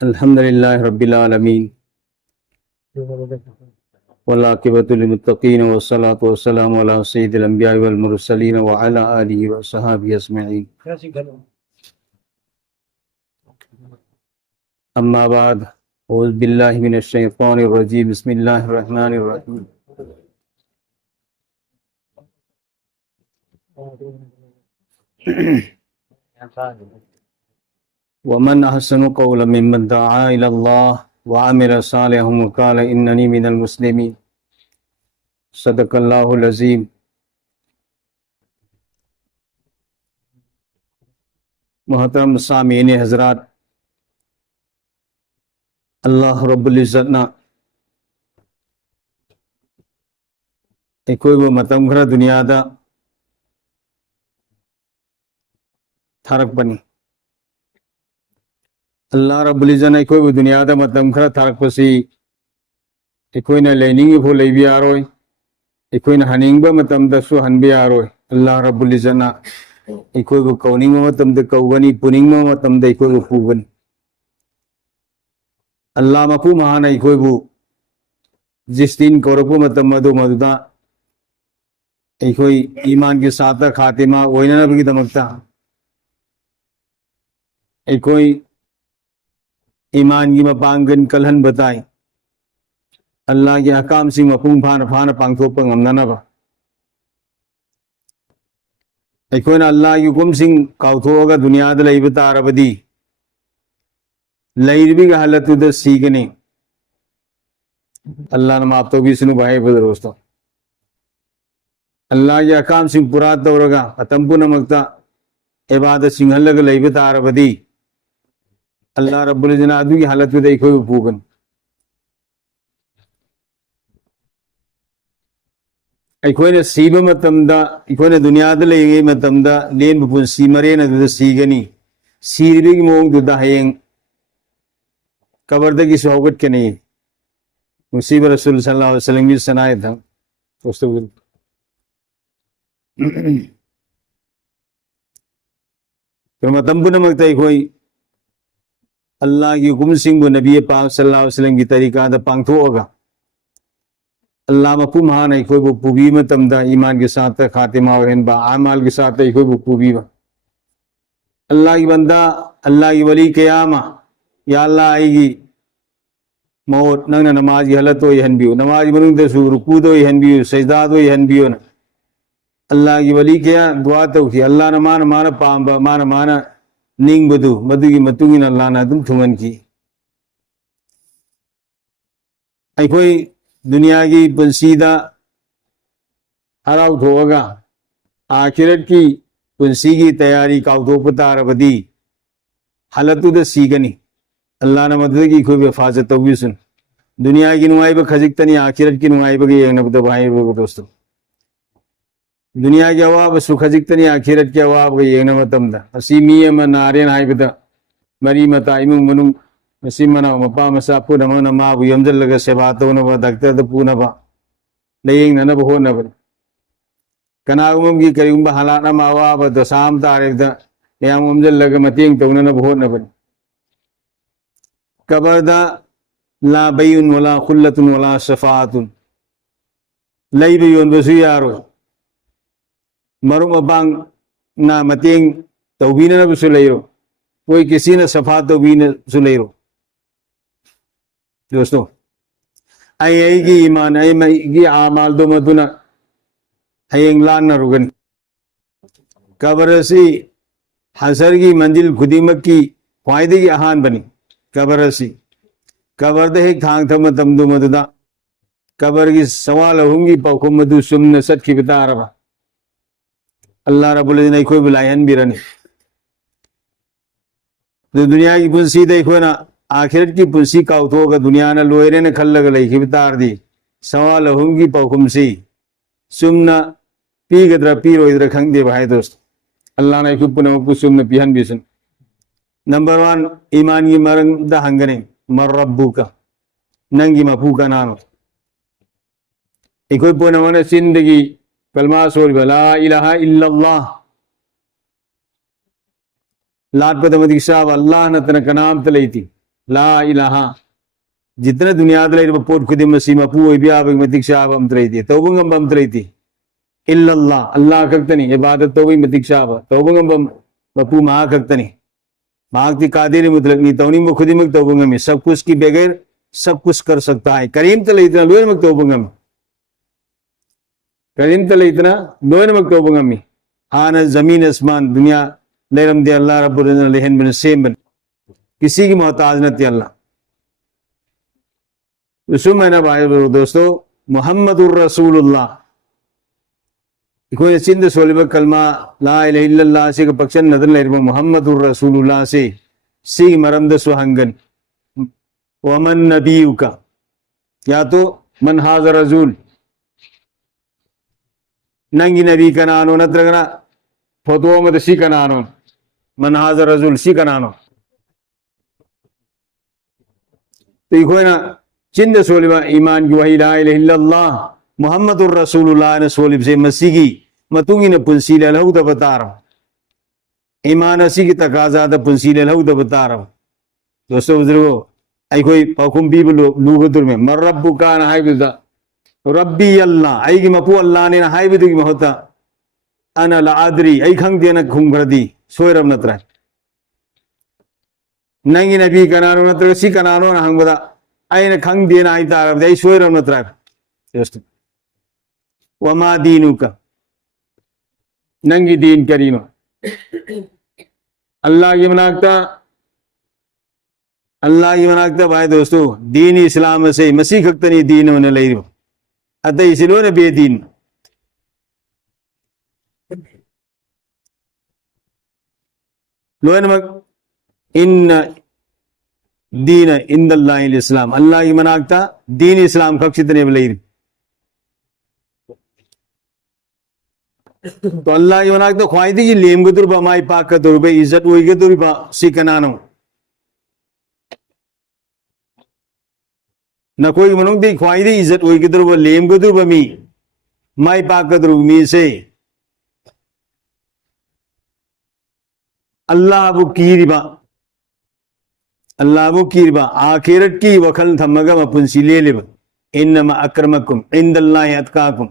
अल्हम्दुलिल्लाहि रब्बिल आलमीन वल आक़िबतु लिल मुत्तक़ीन वस्सलातु वस्सलामु अला सय्यिदिल अंबिया'i वल मुरसलीन व अला आलिहि व सहाबिहि अजमईन। अम्मा बाद, औज़ु बिल्लाहि मिनश शैतानिर रजीम, बिस्मिल्लाहिर रहमानिर रहीम। वमन अहसनु क़ौलन मिम्मन दआ इलल्लाह व अमिला सालिहन व क़ाल इन्ननी मिनल मुस्लिमीन। सदक़ल्लाहुल अज़ीम। मोहतरम सामीन हज़रात, अल्लाह रब्बुल इज़्ज़त ना कोई मतम खरा दुनिया दा थरक बनी। अल्लाह रब्बुल इज़्ज़त ना कोई दुनिया दा मतम खरा थरक पसी कोई ना लेनिंग फो लेबी आरोय, कोई ना हनिंग बा मतम दसु हनबी आरोय। अल्लाह रब्बुल इज़्ज़त ना कोई कौनिंग मतम दे कौगनी, पुनिंग मतम दे कोई पुगनी। अल्लाह मफू महाना कोई जिस दिन कौरपो मतम मधु मधुदा कोई ईमान के साथ खातिमा वही ना भी दमकता कोई ईमान की मपांगन कलहन बताए अल्लाह के हकाम सिंह मफूम फान फान पांगथो पंग हमनानबा कोई अल्लाह की हुकुम सिंह काउथोगा दुनिया द लई बतारबदी लईरबी का हालत उधर सीखने अल्लाह ने माफ तो भी सुनु भाई दोस्तों। अल्लाह के हकाम सिंह पुरा तौरगा अतंपु नमकता इबादत सिंह हल्लग लई बतारबदी अल्लाह रब्बुल इज़्ज़त आदू की हालत में देखो पूगन अखोने सीब मतमदा अखोने दुनिया द लेंगे मतमदा लेन पुंसी मरे न सीगनी सीरबी की मोंग दुदा हयेंग कबर की सोहबत के नहीं मुसीब रसूल सल्लल्लाहु अलैहि वसल्लम की सनाए था दोस्तों। तो मतंबु नमकता कोई अल्लाह की हुकुम सिंह नबी पाक सल्लल्लाहु अलैहि वसल्लम की तरीका द पांगथोगा अल्लाह मफू महान कोई वो पुबी में तमदा ईमान के साथ खातिमा वहन बा आमाल के साथ कोई वो पुबी बा अल्लाह की बंदा अल्लाह की वली क़यामा या अल्लाह आएगी मौत नंग नमाज की हालत हो यहन भी हो नमाज मनुंग दसु रुकू दो यहन भी हो सजदा दो यहन भी हो ना अल्लाह की वली क्या दुआ तो की अल्लाह न मान मान पाम मान मान निंग बदु मधु की मतुगी न अल्लाह ना तुम थुमन की कोई दुनिया की पुंसीदा हराउ होगा आखिरत की पुंसी की तैयारी का पतार बदी हालत उधर सीगनी अल्लाह ने मदद की कोई हिफाजत तो भी सुन दुनिया की नुमाई पर खजिक तनी आखिरत की नुमाई पर ये नबद भाई दोस्तों दुनिया के अवाब सुखजिक तनी आखिरत के अवाब ये नमतम दा असीमी म नारेन हाई बता मरी मता इमु मनु मसीमना मपा मसा पुन मन मा यमजल लगा सेबातो न दक्ता द पुन बा लेयिंग न हो न बन कनागुम की करीम हालाना मावा ब दसाम तारिक द याम यमजल लगा मतिंग तो न हो न बन कबर दा ला बैउन वला खुल्लतुन वला शफाअतुन लई बैउन बसु यारो मरुम अबांग ना मतिंग तौबीन न बसु लेरो कोई किसी ने सफा तौबीन सु लेरो दोस्तों आई की ईमान आई की आमाल दो मधुना हयेंग लान न रुगन कबर से हसर की मंजिल खुदीमत की फायदे की आहान बनी कबर सी कबर दे थांग थम तमदु मदुदा कबर की सवाल होंगी पौखो मधु सुमने सच की बता रहा अल्लाह रब्बुल इज़्ज़त ने कोई बुलायन भी रने तो दुनिया की पुंसी देखो ना आखिरत की पुंसी का उठोगा दुनिया ना लोयरे ने खल लग लई खिबतार दी सवाल होंगी पौखुम सी सुमना पी गदरा पी रो इधर खंग दे भाई दोस्त अल्लाह ने कुछ पुनः कुछ सुमने पिहन भी सुन नंबर 1 ईमान की मरंग दा हंगने मर रब्बू का नंगी मफू का नाम एक कोई पुनः मन जिंदगी कलमा सोल ला इलाहा इल्लल्लाह लात पदमदी साहब अल्लाह न तन का नाम तलई थी ला इलाहा जितना दुनिया पोट खुद मपू मतिक चाब अमतरती तौब अमतरती इल्लल्लाह अल्लाह खक्तनी इबादत तौब मतिक चाब तौब मपू महा खक्तनी महाक्ति कादिर मुतलक तौनी खुद तौब गमी सब कुछ की बगैर सब कुछ कर सकता है करीम तलेतना लोनमक तौब गमी करीम तलेतना लोनमक तौब गमी हाना जमीन आसमान दुनिया लेरमदे अल्लाह रब्बुल इज्जत लेहन बन सेम बन किसी की मोहताज नती अल्लाह उसु मैंने भाई दोस्तों मुहम्मदुर रसूलुल्लाह कोई सिंध सोलिब कलमा ला इलाहा इल्लल्लाह से पक्षन नदर लेरब मुहम्मदुर रसूलुल्लाह से सी मरमद सुहंगन वमन नबीयुका या तो मन हाज़ रसूल नंगी नबी का नानो नत्रगना फोटो में सी का नानो मन हाज़ रसूल सी का नानो तो इको ना चिंद सोलिबा ईमान की वही ला इलाहा इल्लल्लाह मुहम्मदुर रसूलुल्लाह ने सोलिब से मसीही मतुंगी ने पुंसी ले लहू द बता रहा ईमान असी की तकाजा द पुंसी ले लहू द बता रहा दोस्तों बुजुर्गो आई कोई पकुम भी लूगुदुर में मर रब्बु का ना हाय बिदा रब्बी अल्लाह आई की मपू अल्लाह ने ना हाय बिदु की महता अना ला आदरी आई खंग देना खुंगरदी सोयरम नतरा नंगी नबी कनानो नत्र सी कनानो ना हंग बदा आई ने खंग देना आई तारब आई सोयरम नतरा दोस्तों वमा दीनुका नंगी दीन करीनो अल्लाह की मनाकता भाई दोस्तों दीन इस्लाम से मसीह खक्तनी दीन होने लगी अत इसलिए ने बेदीन लोन मक इन दीन इंदल्लाह इस्लाम अल्लाह की मनाकता दीन इस्लाम खक्षितने लगी तो अल्लाह की मनाकता ख्वाहिदी की लेम गुदुर माई पाक का दुर्बे इज्जत वही के दुर्ब सिकनानो न कोई मनुक दी ख्वाहिदी इज्जत वही के दुर्ब लेम गुदुर मी माई पाक का दुर्ब मी से अल्लाह वो कीरबा आखिरत की वखल थमगा मपुंसी ले लेब इन्नमा अक्रमकुम इंदल्लाहि अतकाकुम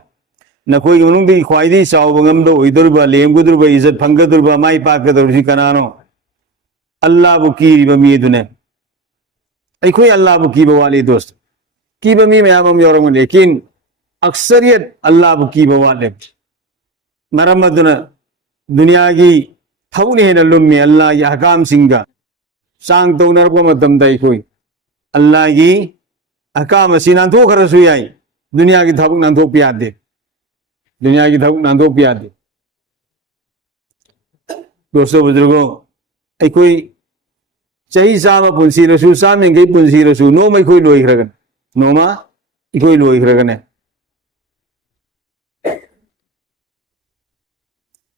न कोई मनुक दी ख्वाहिदी सावबंगम दो इदुर्ब लेम गुदुर्ब इज्जत फंगदुर्ब माई पाक का दुर्ब सिकनानो अल्लाह वो कीरबा मी दुने आई कोई अल्लाह वो कीबा वाले दोस्त की बमी में आम योरंग लेकिन अक्सरियत अल्लाह की बवाले मरम्मत दुनिया की थौनी है लुम्मी अल्लाह की हकाम सिंगा सांग तो नरको मतम दाई कोई अल्लाह की हकाम सी नांथो खरसु आई दुनिया की थबुक नांथो पियाद दे दुनिया की थबुक नांथो पियाद दे दोस्तों बुजुर्गों आई कोई चाहिए साम पुंसी रसू साम गई पुंसी रसू नो मैं कोई लोई खरगन नोमा कोई लोई खरगन है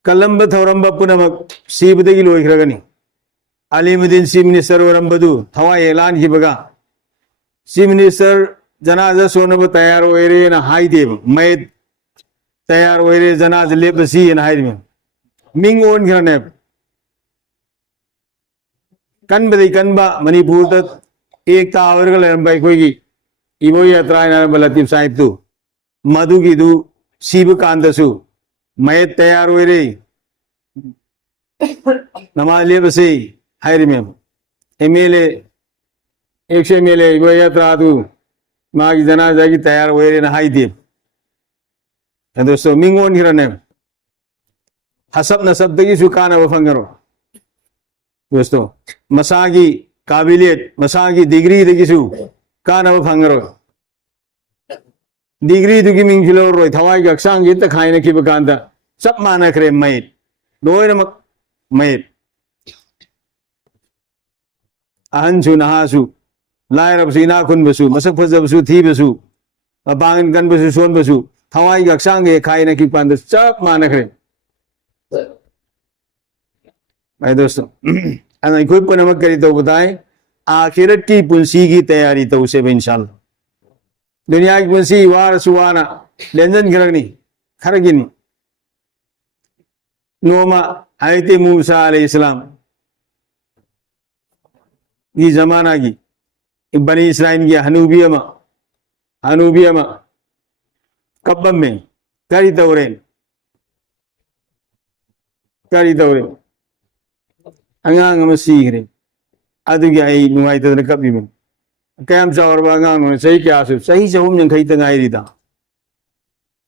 कलंब थौरंब पुनमक सीबदगी लोई खरगनी अलीमुद्दीन सी मिनिस्टर वरंबदु थवा ऐलान की बगा सी मिनिस्टर जनाजा सोनब तैयार होरे ना हाई देव मैं तैयार होरे जनाज ले बसी ना हाई में मिंग ओन खरने कन बदई कनबा मणिपुर तक एक तावर का लंबाई कोई की इबो यात्रा ना लतीफ साहिब तू मधु की दू सीब कांदसु मैं तैयार हो रे नमाज ले बसे हायर में एमएलए 100 एमएलए इबो यात्रा तू माँ की जनाजा की तैयार हो रे नहाई दे दोस्तों मिंगोन हिरने हसब नसब दगी सुकाना वफंगरो दोस्तों मसा की काबिलियत मसा की डिग्री दगिसु काना वफंगरो डिग्री दुगी मिंग फिलो रोय थवाई का अक्सांग ये तक खाने की बकांदा सब माना करे मैट लोय नमक मैट अहंसु नहासु लायर बसु इना खुन बसु मसक फज बसु थी बसु बांगन गन बसु सोन बसु थवाई का अक्सांग ये खाने की पांदा सब माना करे भाई दोस्तों अगर कोई को नमक करी तो बताएं आखिरत की पुंसी की तैयारी तो उसे भी इंशाल्लाह दुनिया की पुंसी वार सुवाना लेंजन खरगनी खरगिनी नोमा हज़रत मूसा अलैहिस्सलाम की जमाना की बनी इसराइल की हनूबी अमा कब्बम में करी तौरे angang ama sigre adugi ai nuai ta kapi men kayam jawar ba angang no sei kya su sei jawum yang khai ta ngai ri da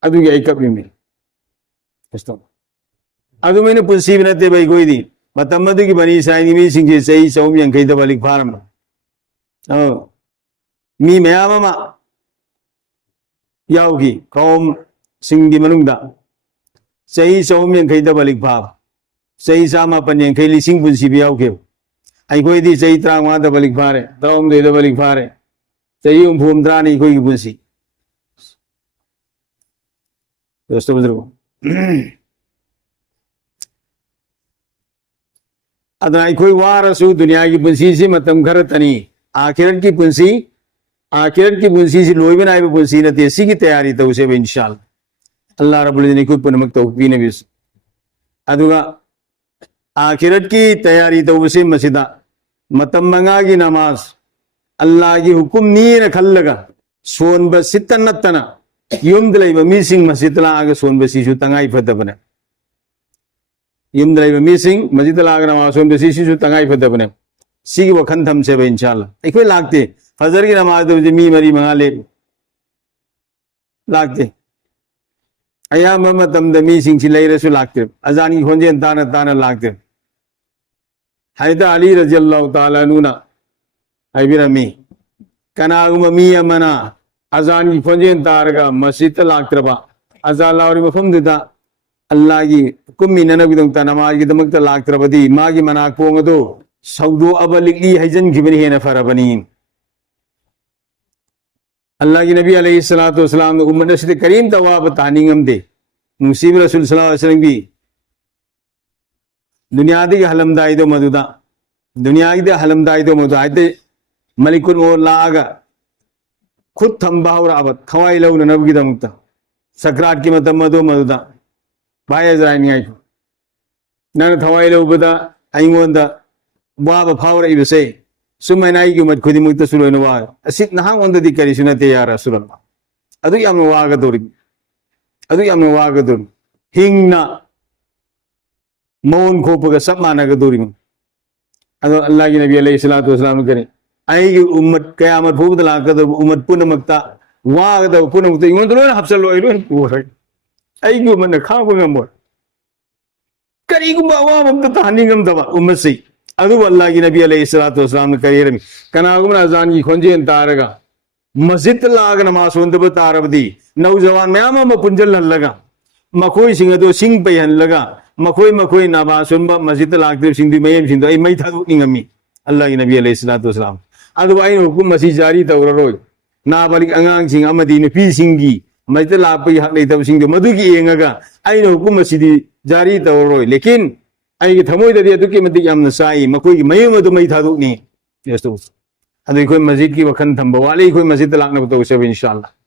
adugi ai kapi men esto adu mene punsi binate bai goi di matam adugi bani sai ni mi singje sei jawum yang khai ta balik pharam mi mayam ama yaugi kaum singgi manungda sei jawum yang khai ta balik phar sei sama panjang khai lising punsi biau ke ai koi di sei trang wa da balik phare taum de da balik phare sei phum tra ni koi ki punsi dosto buzurgo adna ai koi wara su dunia ki punsi se matam ghar tani akhirat ki punsi se loi banai be punsi na te si ki tayari to se inshallah allah rabbul alamin ko punamak tawfiq ne bis aduga आखिरत की तैयारी तो उसे मसीदा मतम मंगा की नमाज अल्लाह की हुकुम नीर खल्लगा सोन बसितन तना युम दलाई मीसिंग मसीदला आगे सोन बसीसु तंगाई फतबने युम दलाई मीसिंग मसीदला आगे नमाज सोन बसीसु तंगाई फतबने सिगी वखन थम से इंशाल्लाह इकोई लागते फजर की नमाज तो मी मरी मंगा ले लागते अया मतम द मीसिंग छि लेरसु लागते अजान की खोंजे ताना लागते Haida Ali radhiyallahu ta'ala nuna haibirami kanaguma mi amana azan ki khonjen targa masjid laktraba azan lawri mafhum dita Allah ki kummi nanabi dong ta namaz ki damak ta laktrabadi ma ki manak pongado saudo abalikli haijan gibani hena farabani Allah ki nabi alayhi salatu wasalam ne ummat nasid kareem tawab taningam de musib rasul sallallahu alaihi wasallam ki दुनिया की हलमदाई दो मधुदा दुनिया की हलमदाई दो मधु आते molecule और लागा खुद थंबा और आबद खवाई लो नब की दमुक्ता सकरात की मतम मधु मधुदा भाई जराई नहीं आई नन खवाई लो बदा आइंगों दा वाब फावर इबसे सुमनाई की मत खुदी मुक्त सुलो नवा असित नहांग उन्द दिक्करी सुनते यार सुरल्ला अदु याम वागा दोरी हिंगना मौन खोपगा सब मानगा दूरी अदो अल्लाह की नबी अलैहि सलातु वसलाम करे आई की उम्मत कयामत फुबद लाकद उम्मत पुनमक्ता वागद पुनमक्ता इंगोन तो हफ्सल लो इलो पोरै आई की उम्मत खाबो ngam करी गुम अवाम त तानिगम दबा उम्मत से अदो अल्लाह की नबी अलैहि सलातु वसलाम करे रमी कनागुम अजान की खोंजेन तारगा मस्जिद लाग नमाज होंदब तारबदी नौजवान मयाम म पुंजल लगा मखोई सिंग अदो सिंग पे हलगा मखोई नमाज सुनबा मस्जिद लाक्ते सिंधु मयम सिंधु आई मई थादु निंगमी अल्लाह की नबी अलैहि सलातु वसलाम अदु आई हुकुम मसी जारी तौररोय नाबालिग अंगांग सिंग अमदी नुपी सिंगी मस्जिद लापई हक लेतब सिंधु मधु की येंगगा आई हुकुम मसीदी जारी तौररोय लेकिन आई की थमोय ददि अदु की मति याम नसाई मखोई की मयम अदु मई थादु नि यस्तो अदु कोई मस्जिद की वखन थंबा वाले कोई मस्जिद लाकना तो से इंशाअल्लाह